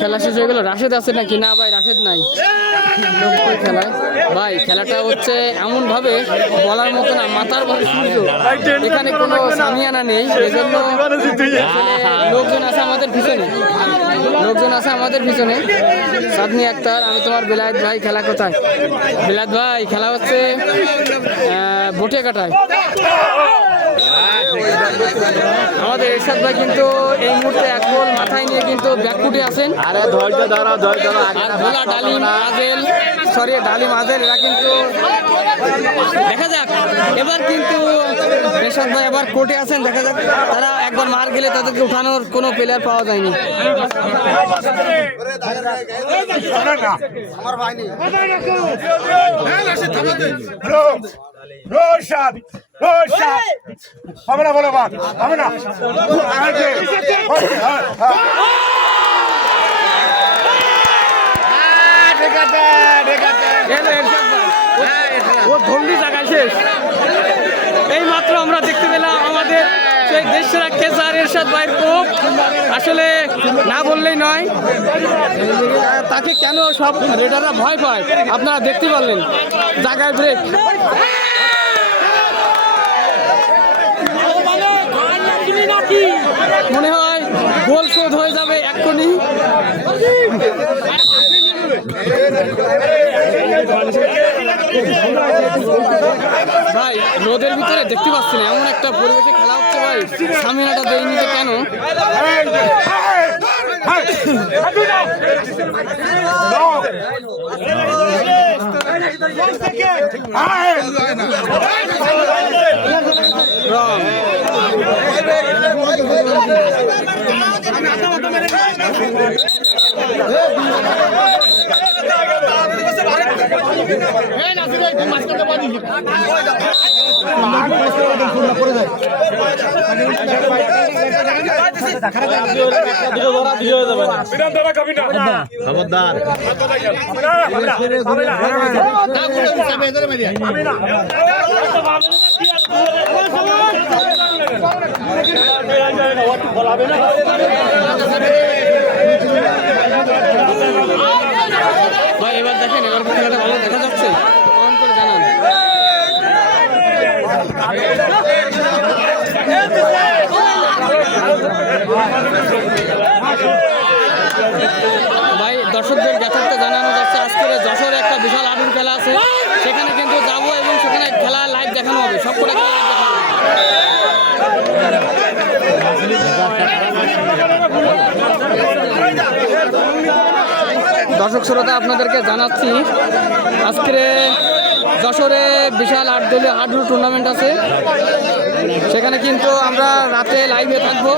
খেলা শেষ হয়ে গেল। রাশেদ আছে নাকি? না ভাই, রাশেদ নাই খেলায়। ভাই খেলাটা হচ্ছে এমন ভাবে বলার মতো না, মাথার বল সূর্য, এখানে কোনো সামিয়ানা নেই, এজন্য লোকজন আছে আমাদের পিছনে, সাদনি আক্তার, আমি তোমার বেলায়েত ভাই। খেলা কোথায়? বেলায়েত ভাই খেলা হচ্ছে বটে কাটায়। আমাদের এরশাদ ভাই কিন্তু এই মুহূর্তে এক গোল মাথায় নিয়ে কিন্তু ব্যাকফুটে আছেন। আরে ধৈর্য ধরো। আর ভোলা ডালিম আজেল এরা কিন্তু দেখা যাক। এবার কিন্তু এরশাদ ভাই এবার কোর্টে আছেন, দেখা যাক। তারা একবার মার গেলে তাদেরকে উঠানোর কোনো প্লেয়ার পাওয়া যায়নি। হবে না, বলো বাদ হবে না। ও ধন্ডি জায়গায় শেষ। এই মাত্র আমরা দেখতে পেলাম আমাদের সেই দেশসেরা খেসার এরশাদ ভাইয়ের কোপ। আসলে না বললেই নয়, তাকে কেন সব রেডাররা ভয় পায় আপনারা দেখতে পারলেন। জায়গায় ব্রেক, মনে হয় গোল শোধ হয়ে যাবে এক্ষুনি। ভাই রোদের ভিতরে দেখতে পাচ্ছি না, এমন একটা পরিবেশে খেলা হচ্ছে ভাই। সামিনাটা দেয়নি তো কেন? খবরদার। ভাই এবার দেখেন, এবার খেলাটা ভালো দেখা যাচ্ছে, কমেন্ট করে জানান। ভাই দর্শকদের যথার্থ জানানো যাচ্ছে আজকের যশোরে একটা বিশাল আডুর খেলা আছে, সেখানে কিন্তু যাবো এবং সেখানে খেলা লাইভ দেখানো হবে, সবকটা খেলা লাইভ দেখানো হবে। দর্শক শ্রোতা আপনাদেরকে জানাচ্ছি আজকের যশোরে বিশাল 8 দলীয় হাডুর টুর্নামেন্ট আছে, সেখানে কিন্তু আমরা রাতে লাইভে থাকবো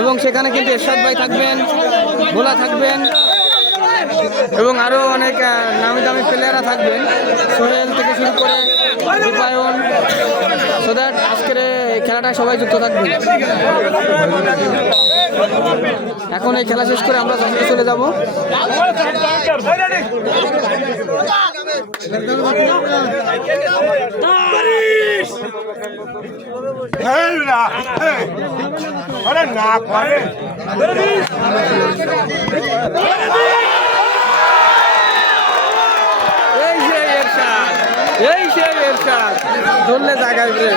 এবং সেখানে কিন্তু এরশাদ ভাই থাকবেন, ভোলা থাকবেন এবং আরও অনেক নামি দামি প্লেয়াররা থাকবেন, সোহেল থেকে শুরু করে দীপায়ন, সো দ্যাট আজকের খেলাটা সবাই যুক্ত থাকবেন। এখন এই খেলা শেষ করে আমরা যশোরে চলে যাব। এই সেই এরশাদ ধরলে জায়গায় ব্রেক।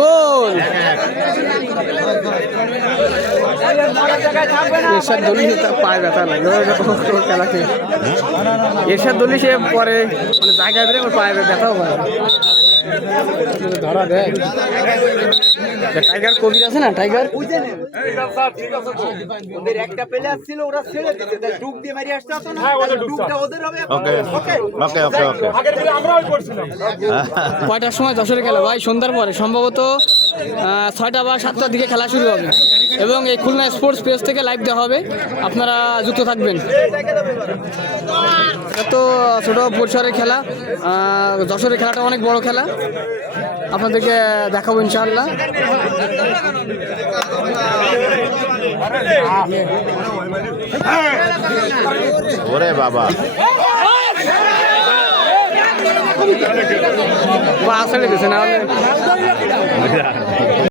গোল এরশাদ দলি পায়ে ব্যথা লাগে খেলাকে। এরশাদ দলি সে পরে মানে জায়গায় বেড়ে পায়ে ব্যথাও পায়, ধরা দেয়। টাইগার কবির আছে না, টাইগার একটা প্লেয়ার ছিল, ওরা ছেড়ে দিতে ডুব দিয়ে মারি আসতে হতো না, ডুবটা ওদের হবে। কয়টার সময় যশোরে খেলা ভাই? সন্ধ্যার পরে, সম্ভবত 6টা বা 7টার দিকে খেলা শুরু হবে এবং এই খুলনা স্পোর্টস পেজ থেকে লাইভ দেওয়া হবে, আপনারা যুক্ত থাকবেন। এত ছোট পরিসরের খেলা, যশোরের খেলাটা অনেক বড় খেলা, আপনাদেরকে দেখাবো ইনশাআল্লাহ। ওরে বাবা পা ছেড়ে গেছে না